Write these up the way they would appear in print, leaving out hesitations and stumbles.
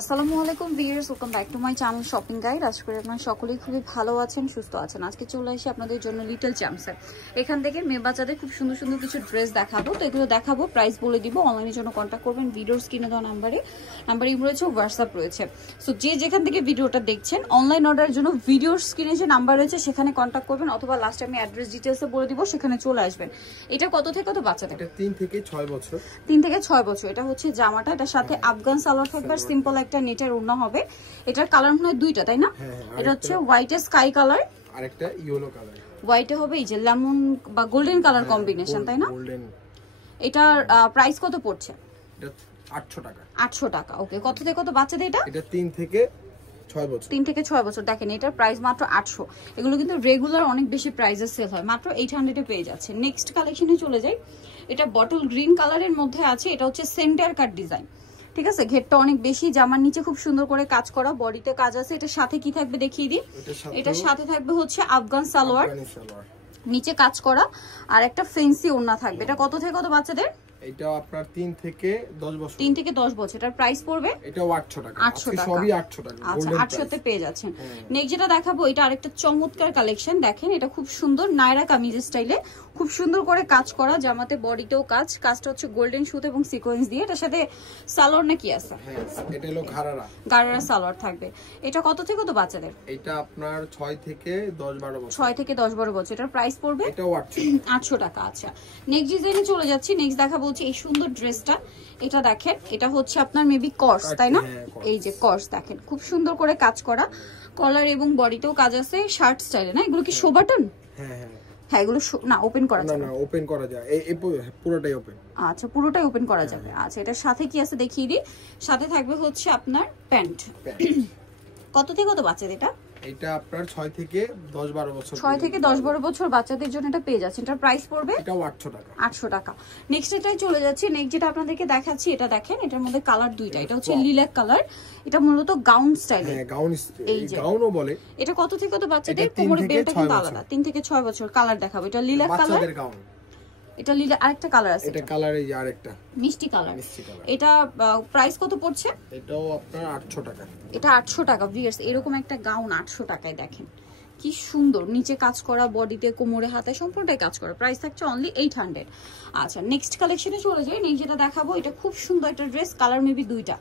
আসসালামু আলাইকুম viewers, welcome back to my channel shopping guide. আশা করি আপনারা সকলেই খুবই ভালো আছেন, সুস্থ আছেন। আজকে চলে আসি আপনাদের জন্য লিটল চ্যাম্পসে। এখান থেকে মেয়ে বাচ্চাদের খুব সুন্দর সুন্দর কিছু ড্রেস দেখাবো। তো এগুলো দেখাবো, প্রাইস বলে দিব। অনলাইনের জন্য কন্ট্যাক্ট করবেন ভিডিওর স্ক্রিনে দেওয়া নাম্বারে রয়েছে, হোয়াটসঅ্যাপ রয়েছে। সো যে যেখান থেকে ভিডিওটা দেখছেন, অনলাইন অর্ডারের জন্য ভিডিওর স্ক্রিনে যে নাম্বার রয়েছে সেখানে কন্ট্যাক্ট করবেন, অথবা লাস্ট আমি অ্যাড্রেস ডিটেলসে বলে দিব, সেখানে চলে আসবেন। এটা কত থেকে কত বাচ্চাদের? 3 থেকে 6 বছর। 3 থেকে 6 বছর। এটা হচ্ছে জামাটা, এটার সাথে আফগান সালোয়ার থাকবে, সিম্পল একটা নেটের ওড়না হবে। এটার কালার মনে হয় দুইটা, তাই না? এটা হচ্ছে হোয়াইট এর স্কাই কালার, আর একটা ইয়েলো কালার। হোয়াইটে হবে এই যে লেমন বা গোল্ডেন কালার কম্বিনেশন, তাই না? গোল্ডেন। এটার প্রাইস কত পড়ছে? এটা 800 টাকা। 800 টাকা। ওকে, কত থেকে কত বাচ্চাদের এটা? এটা 3 থেকে 6 বছর। 3 থেকে 6 বছর। দেখেন এটার প্রাইস মাত্র 800। এগুলো কিন্তু রেগুলার অনেক বেশি প্রাইসে সেল হয়, মাত্র 800 এ পেয়ে যাচ্ছে। নেক্সট কালেকশনে চলে যাই। এটা বটল গ্রিন কালারের মধ্যে আছে। এটা হচ্ছে সেন্টার কাট ডিজাইন, ঠিক আছে? ঘেরটা অনেক বেশি, জামার নিচে খুব সুন্দর করে কাজ করা, বডিতে কাজ আছে। এটার সাথে কি থাকবে দেখিয়ে দিই। এটার সাথে থাকবে হচ্ছে আফগান সালোয়ার, নিচে কাজ করা, আর একটা ফেন্সি ওড়না থাকবে। এটা কত থেকে কত বাচ্চাদের? এটা আপনার 3 থেকে 10 বছর। 3 থেকে 10 বছর। এটার প্রাইস পড়বে এটাও 800 টাকা। 800 টাকা। সবই 800 টাকা। আচ্ছা, 800 তে পেয়ে যাচ্ছেন। নেক্সট যেটা দেখাবো, এটা আরেকটা চমৎকার কালেকশন। দেখেন এটা খুব সুন্দর, নায়রা কামিজ স্টাইলে খুব সুন্দর করে কাজ করা, জামাতে বডিতেও কাজ। কাজটা হচ্ছে গোল্ডেন সুত এবং সিকোয়েন্স দিয়ে। এটার সাথে সালোয়ার না কি আছে? হ্যাঁ, এটা হলো ঘাড়ারা। গাড়ারা সালোয়ার থাকবে। এটা কত থেকে কত বাচ্চাদের? এটা আপনার 6 থেকে 10-12 বছর। 6 থেকে 10-12 বছর। এটার প্রাইস পড়বে এটাও 800 800 টাকা। আচ্ছা, নেক্সট ডিজাইনে চলে যাচ্ছি। নেক্সট দেখাবো হচ্ছে এই সুন্দর ড্রেসটা। এটা দেখেন, এটা হচ্ছে আপনার মেবি কর্স, তাই না? এই যে কর্স দেখেন, খুব সুন্দর করে কাজ করা, কলার এবং বডিতেও কাজ আছে, শার্ট স্টাইলে না? এগুলো কি শো বাটন? হ্যাঁ হ্যাঁ হ্যাঁ, এগুলো না ওপেন করা যাবে না, ওপেন করা যায়। এই পুরোটাই ওপেন। আচ্ছা, পুরোটাই ওপেন করা যাবে। আচ্ছা, এটার সাথে কি আছে দেখিয়ে দিই। সাথে থাকবে হচ্ছে আপনার প্যান্ট। কত থেকে কত বাচ্চাদের এটা? এটা আপনার 6 থেকে 10-12 বছর। 6 থেকে 10-12 বছর বাচ্চাদের জন্য এটা পেয়ে যাচ্ছে। এটার প্রাইস পড়বে এটাও 800 টাকা। 800 টাকা। নেক্সট এটাই চলে যাচ্ছি। নেক্সট যেটা আপনাদেরকে দেখাচ্ছি, এটা দেখেন, এটার মধ্যে কালার দুইটা। এটা হচ্ছে লিলাক কালার, এটা মূলত গাউন স্টাইলে। হ্যাঁ, গাউন, এই গাউনও বলে। এটা কত থেকে কত বাচ্চাদের? কোমরের বেল্টটা কিন্তু আলাদা। 3 থেকে 6 বছর। কালার দেখাবো। এটা লিলাক কালার, বাচ্চাদের গাউন। এটা লিলা, আরেকটা কালার আছে, এটা কালারে আরেকটা মিষ্টি কালার। এটা প্রাইস কত পড়ছে? এটাও আপনার 800 টাকা। এটা 800 টাকা। ভিউয়ার্স, এরকম একটা গাউন 800 টাকায় দেখেন কি সুন্দর, নিচে কাজ করা, বডিতে কোমরে হাতে সম্পূর্ণটাই কাজ করা। প্রাইস থাকছে অনলি 800। আচ্ছা, নেক্সট কালেকশনে চলে যাই। নেক্সট যেটা দেখাবো, এটা খুব সুন্দর একটা ড্রেস, কালার মেবি দুইটা।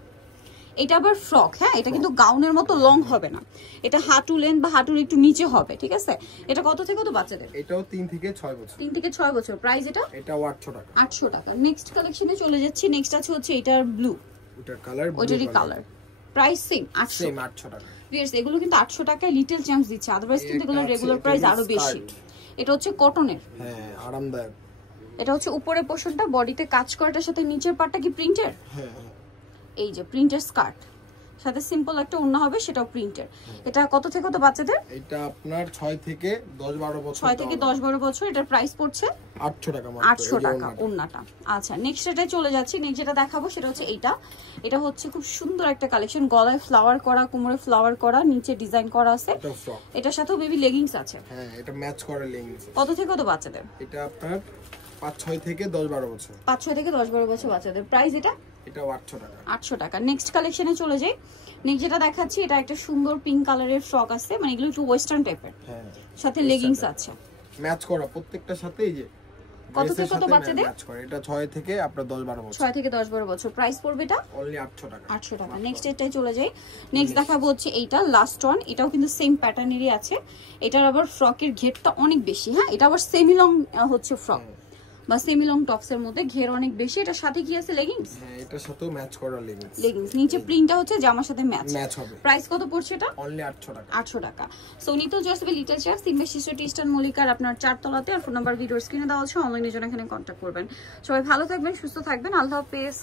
এটা আবার ফ্রক, হ্যাঁ? এটা কিন্তু গাউনের মতো লং হবে না, এটা হাঁটু লেন্থ বা হাঁটুর একটু নিচে হবে, ঠিক আছে? এটা কত থেকে কত বাচ্চাদের? এটাও 3 থেকে 6 বছর। 3 থেকে 6 বছর। প্রাইস এটাও 800 টাকা। 800 টাকা। নেক্সট কালেকশনে চলে যাচ্ছি। নেক্সট আছে হচ্ছে এটার ব্লু, ওটার কালার, ওইটারই কালার। প্রাইস সেম 800 টাকা। ভিউয়ার্স, এগুলো কিন্তু 800 টাকায় লিটল চ্যাম্পস দিচ্ছে, আদারওয়াইজ কিন্তু এগুলো রেগুলার প্রাইস আরো বেশি। এটা হচ্ছে কটনের, হ্যাঁ, আরামদায়ক। এটা হচ্ছে উপরের পোরশনটা, বডিতে কাজ করাটার সাথে নিচের পার্টটা কি প্রিন্টের? হ্যাঁ, এই যে প্রিন্টের স্কার্ট, সাথে সিম্পল একটা ওড়না হবে, সেটাও প্রিন্টের। এটা কত থেকে কত বাচ্চাদের? এটা আপনার 6 থেকে 10-12 বছর। 6 থেকে 10-12 বছর। এটার প্রাইস পড়ছে 800 টাকা মাত্র। 800 টাকা ওড়নাটা। আচ্ছা, নেক্সট এটাই চলে যাচ্ছি। নেক্সট যেটা দেখাবো সেটা হচ্ছে এইটা। এটা হচ্ছে খুব সুন্দর একটা কালেকশন, গলায় ফ্লাওয়ার করা, কোমরে ফ্লাওয়ার করা, নিচে ডিজাইন করা আছে। এটার সাথেও বেবি লেগিংস আছে। হ্যাঁ, এটা ম্যাচ করা লেগিংস। কত থেকে কত বাচ্চাদের? এটা আপনার 5-6 থেকে 10-12 বছর। 5-6 থেকে 10-12 বছর বাচ্চাদের। প্রাইস এটাও 800 টাকা। 800 টাকা। নেক্সট কালেকশনে চলে যাই। নেক্সট যেটা দেখাচ্ছি, এটা একটা সুন্দর পিঙ্ক কালারের ফ্রক আছে, মানে এগুলো একটু ওয়েস্টার্ন টাইপের, হ্যাঁ, সাথে লেগিংস আছে, ম্যাচ করা প্রত্যেকটার সাথে। এই যে কত থেকে কত বাচ্চাদের? ম্যাচ করে। এটা 6 থেকে আপনার 10-12 বছর। 6 থেকে 10-12 বছর। প্রাইস পড়বে এটা অনলি 800 টাকা। 800 টাকা। নেক্সট এটাই চলে যাই। নেক্সট দেখাবো হচ্ছে এইটা, লাস্ট ওয়ান। এটাও কিন্তু সেম প্যাটার্নেরই আছে। এটার আবার ফ্রকের ঘেরটা অনেক বেশি, হ্যাঁ? এটা আবার সেমি লং হচ্ছে ফ্রক বা সেমি লং টপস এর মধ্যে, ঘের অনেক বেশি। এটার সাথে কি আছে? লেগিংস। হ্যাঁ, এটার সাথেও ম্যাচ করা লেগিংস। লেগিংস, নিচে প্রিন্টটা হচ্ছে জামার সাথে ম্যাচ হবে। প্রাইস কত পড়ছে এটা? অনলি 800 টাকা। 800 টাকা। সো নিতো জাস্ট লিটল চ্যাম্পস, সিম্বা শিশু ইস্টার্ন মল্লিকার আপনার 4 তলাতে। আর ফোন নাম্বার ভিডিওর স্ক্রিনে দেওয়া আছে, অনলাইনের জন্য এখানে কন্ট্যাক্ট করবেন। সবাই ভালো থাকবেন, সুস্থ থাকবেন। আল্লাহ হাফেজ।